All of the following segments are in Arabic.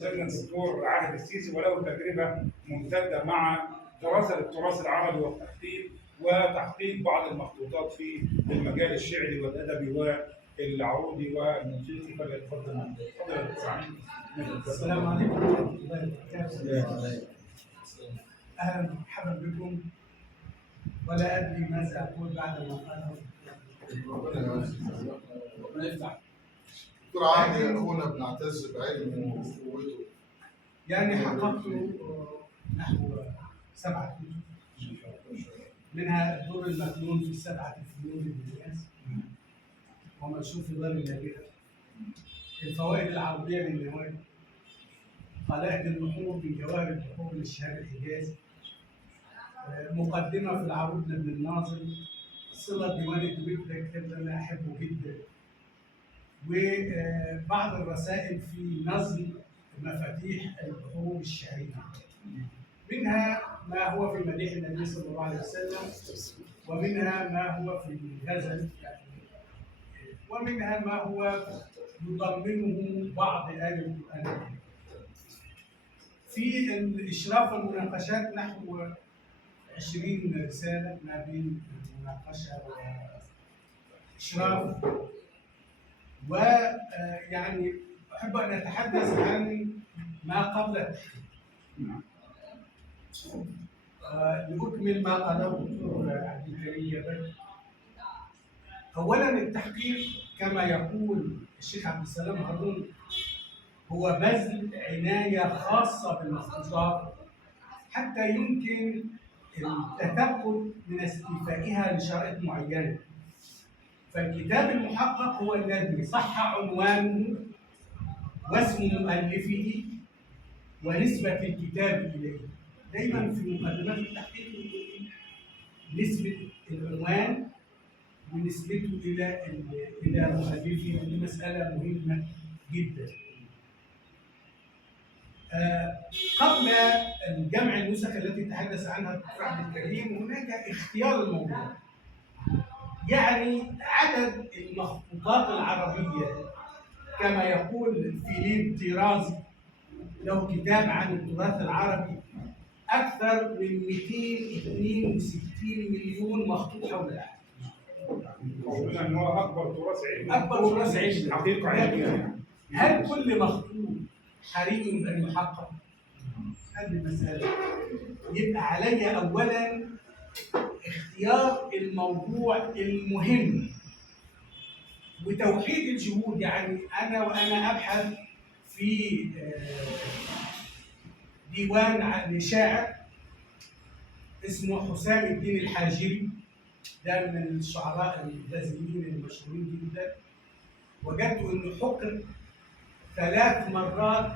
سيدنا الدكتور عادل السيسي وله تجربه ممتده مع دراسه للتراث العربي والتحقيق وتحقيق بعض المخطوطات في المجال الشعري والادبي والعروضي والموسيقي. فليتفضل معنا. تفضل يا دكتور عادل. السلام عليكم ورحمة الله وبركاته. أهلا ومرحبا بكم، ولا أدري ماذا أقول بعد ما قاله. ربنا يفتح. دكتور عادل اخونا بنعتز بعلمه وقوته. يعني حققت نحو 7 كتب، منها الدور المكنون في 7 فنون الإنجاز، ومنشوف في دار النابغة، الفوائد العربية من نوادي، قلائد البحور من جواهر البحور للشهاب الحجازي، مقدمة في العروض لابن الناظر، صلة ديوان الدويك، ده كتاب أنا أحبه جدا، وبعض الرسائل في نظم مفاتيح البحور الشعرية، منها ما هو في مديح النبي صلى الله عليه وسلم، ومنها ما هو في الغزل، ومنها ما هو يضمنه بعض آل القرآن. في الإشراف والمناقشات نحو 20 رسالة ما بين مناقشة وإشراف، ويعني أحب أن أتحدث عن ما قبل التحقيق. لأكمل ما قاله الدكتور عبد الكريم ياباني. أولاً التحقيق كما يقول الشيخ عبد السلام هارون هو بذل عناية خاصة بالمخطوطات حتى يمكن التثبت من استيفائها لشرائط معينة. فالكتاب المحقق هو الذي صح عنوانه واسم مؤلفه ونسبة الكتاب إليه. دايما في مقدمات التحقيق نسبة العنوان ونسبته إلى مؤلفه، دي مسألة مهمة جدا. قبل جمع النسخ التي تحدث عنها الدكتور عبد الكريم هناك اختيار الموضوع، يعني عدد المخطوطات العربية كما يقول فيليب طيرازي له كتاب عن التراث العربي أكثر من 262 مليون مخطوط حول العالم. قولنا ان هو اكبر تراث علمي. أكبر تراث علمي. حقيقه علميه. هل كل مخطوط حري أن يحقق؟ هذه المسألة. يبقى علي أولاً اختيار الموضوع المهم وتوحيد الجهود. يعني وأنا أبحث في ديوان عن شاعر اسمه حسام الدين الحاجري، ده من الشعراء الغزليين المشهورين جدا، وجدت انه حقق 3 مرات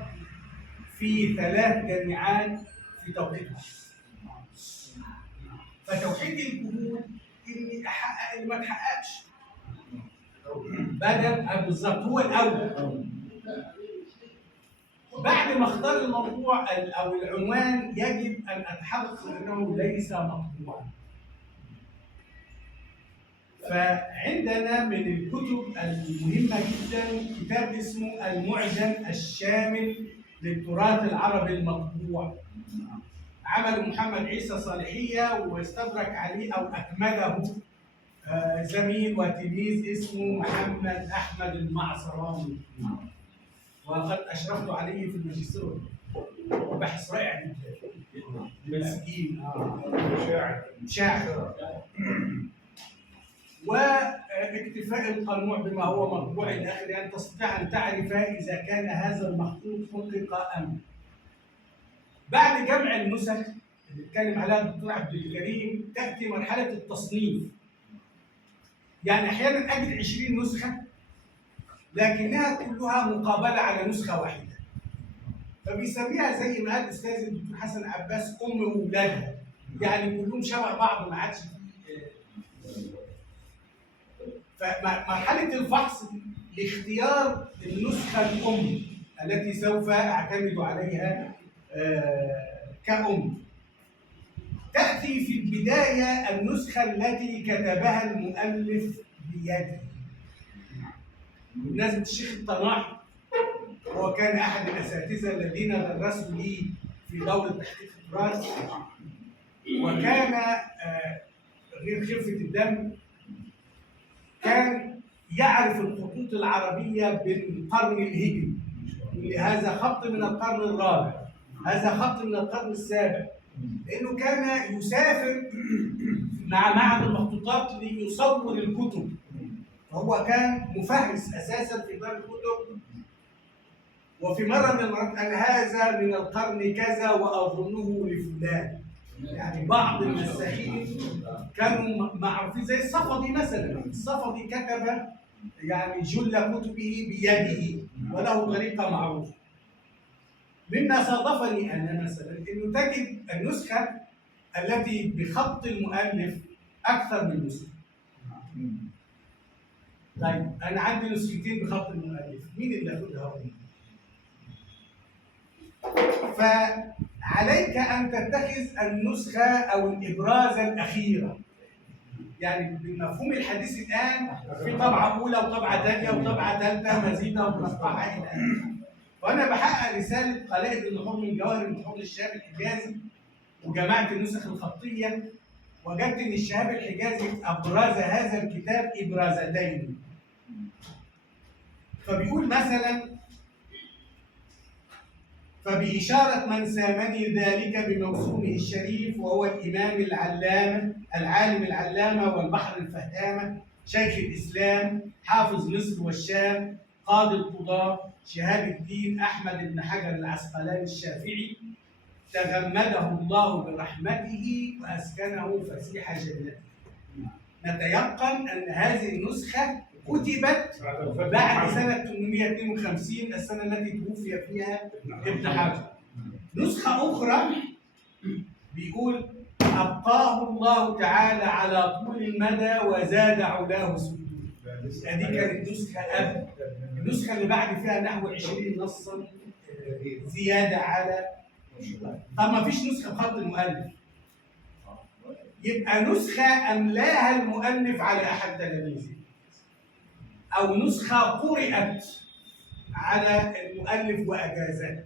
في 3 جامعات في توقيتها. فتوحيد الجهود اني احقق اللي ما اتحققش بدل بالظبط هو الاول. بعد ما اختار الموضوع او العنوان يجب ان اتحقق انه ليس مطبوعا. فعندنا من الكتب المهمه جدا كتاب اسمه المعجم الشامل للتراث العربي المطبوع، عمل محمد عيسى صالحيه واستدرك عليه او اكمله زميل وتلميذ اسمه محمد احمد المعصراني، وقد اشرفت عليه في الماجستير. بحث رائع جدا. مسكين شاعر. واكتفاء القنوع بما هو مطبوع الى اخره، ان تستطيع ان تعرف اذا كان هذا المخطوط حقق ام. بعد جمع النسخ اللي اتكلم عليها الدكتور عبد الكريم تاتي مرحله التصنيف. يعني احيانا اجد 20 نسخه لكنها كلها مقابله على نسخه واحده، فبيسميها زي ما قال الاستاذ الدكتور حسن عباس ام واولادها، يعني كلهم شبه بعض ما عادش. فمرحله الفحص لاختيار النسخه الام التي سوف اعتمد عليها كأم، تأتي في البداية النسخة التي كتبها المؤلف بيده. بمناسبة الشيخ الطناحي هو كان احد الاساتذه الذين درسوا لي في دوره تحقيق التراث، وكان غير خفه الدم كان يعرف الخطوط العربيه بالقرن الهجري. هذا خط من القرن الرابع، هذا خط من القرن السابع، لانه كان يسافر مع معهد المخطوطات ليصور الكتب، فهو كان مفهرس اساسا في دار الكتب. وفي مره من المرات قال هذا من القرن كذا واظنه لفلان. يعني بعض النساخين كانوا معروفين زي الصفدي مثلا، الصفدي كتب يعني جل كتبه بيده وله طريقه معروفه. مما صادفني انا مثلا انه تجد النسخه التي بخط المؤلف اكثر من نسخه. طيب انا عندي نسختين بخط المؤلف، مين اللي ياخدها؟ فعليك ان تتخذ النسخه او الابرازه الاخيره. يعني بالمفهوم الحديث الان في طبعه اولى وطبعه ثانيه وطبعه ثالثه مزيده ومرفعه الى اخره. وانا بحقق رساله قلائد النحور من جواهر النحور للشهاب الحجازي وجماعه النسخ الخطيه، وجدت ان الشهاب الحجازي ابرز هذا الكتاب ابرازتين. فبيقول مثلا: فبإشارة من سامني ذلك بموسومه الشريف، وهو الإمام العلامة العالم العلامة والبحر الفهامة شيخ الإسلام حافظ مصر والشام قاضي القضاة شهاب الدين أحمد بن حجر العسقلاني الشافعي، تغمده الله برحمته وأسكنه فسيح جنته. نتيقن أن هذه النسخة كتبت بعد سنة 852، السنة التي توفي فيها ابن حجر. نسخة أخرى بيقول: أبقاه الله تعالى على طول المدى وزاد علاه سجودا. دي كانت نسخة قبل. النسخة اللي بعد فيها نحو 20 نصا زيادة على. طب ما فيش نسخة بخط المؤلف، يبقى نسخة أملاها المؤلف على أحد تلاميذه، أو نسخة قرأت على المؤلف وأجازها.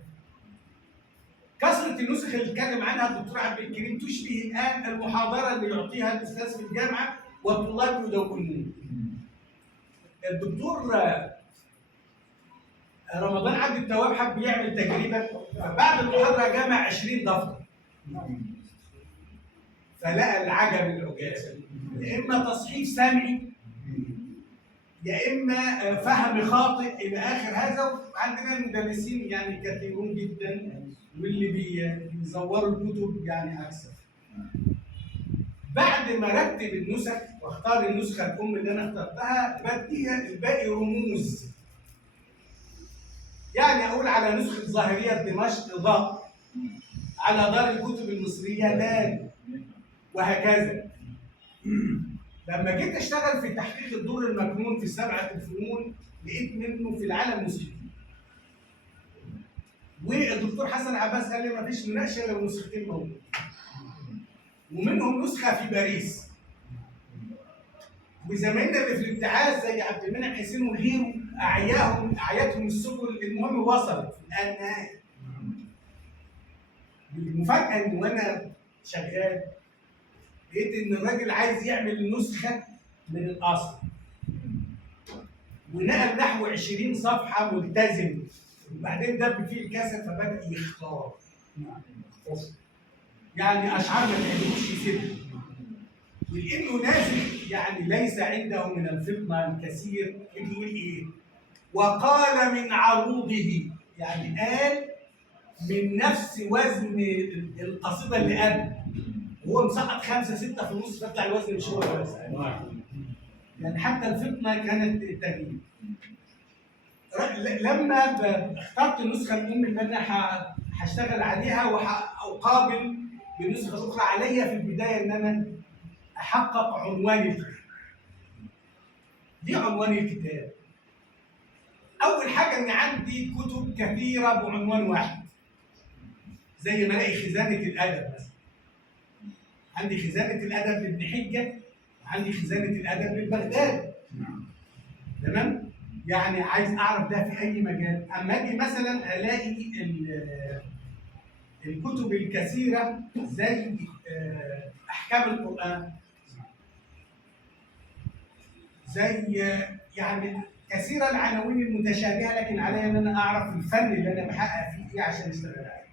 كثرة النسخ اللي اتكلم عنها الدكتور عبد الكريم تشبه الآن المحاضرة اللي يعطيها الأستاذ في الجامعة والطلاب يدونون. الدكتور رمضان عبد التواب حب يعمل تجربة، فبعد المحاضرة جمع 20 دفتر، فلقى العجب العجاب، يا إما تصحيح سمعي يا اما فهم خاطئ الى اخر هذا. عندنا المدرسين يعني كثيرون جدا، واللي بيزوروا الكتب يعني اكثر. بعد ما رتب النسخ واختار النسخه الام اللي انا اخترتها، بديها الباقي رموز. يعني اقول على نسخه ظاهريه دمشق ضاء، على دار الكتب المصريه لام، وهكذا. لما جيت اشتغل في تحقيق الدور المكنون في 7 الفنون، لقيت منه في العالم نسختين. والدكتور حسن عباس قال لي ما فيش مناقشه لو نسختين موجودين. ومنهم نسخه في باريس. وزمايلنا اللي في الابتعاث زي عبد المنعم حسين وغيره اعياتهم السبل، المهم وصلت في النهايه. المفاجاه ان وانا شغال لقيت ان الراجل عايز يعمل نسخه من الاصل، ونقل نحو 20 صفحه ملتزم، وبعدين دب فيه الكاسه فبدا يختار. يعني اشعار ما تعجبوش يسيبها، ولانه نازل يعني ليس عنده من الفطنه الكثير، يقول ايه؟ وقال من عروضه، يعني قال من نفس وزن القصيده اللي قبل، هو مسقط 5 6 في النص، فتح الوزن مش هو بس. يعني حتى الفطنه كانت تغيير. لما اخترت النسخه الام اللي انا هشتغل عليها وهقابل بنسخه اخرى، عليا في البدايه ان انا احقق عنوان الكتاب. ليه عنوان الكتاب؟ اول حاجه ان عندي كتب كثيره بعنوان واحد، زي ما الاقي خزانه الادب مثلا. عندي خزانه الادب لابن حجه، وعندي خزانه الادب للبغدادي. تمام؟ يعني عايز اعرف ده في اي مجال. اما اجي مثلا الاقي الكتب الكثيره زي احكام القران، زي يعني كثيره العناوين المتشابهه، لكن علي ان انا اعرف الفن اللي انا بحقق فيه ايه عشان اشتغل عليه.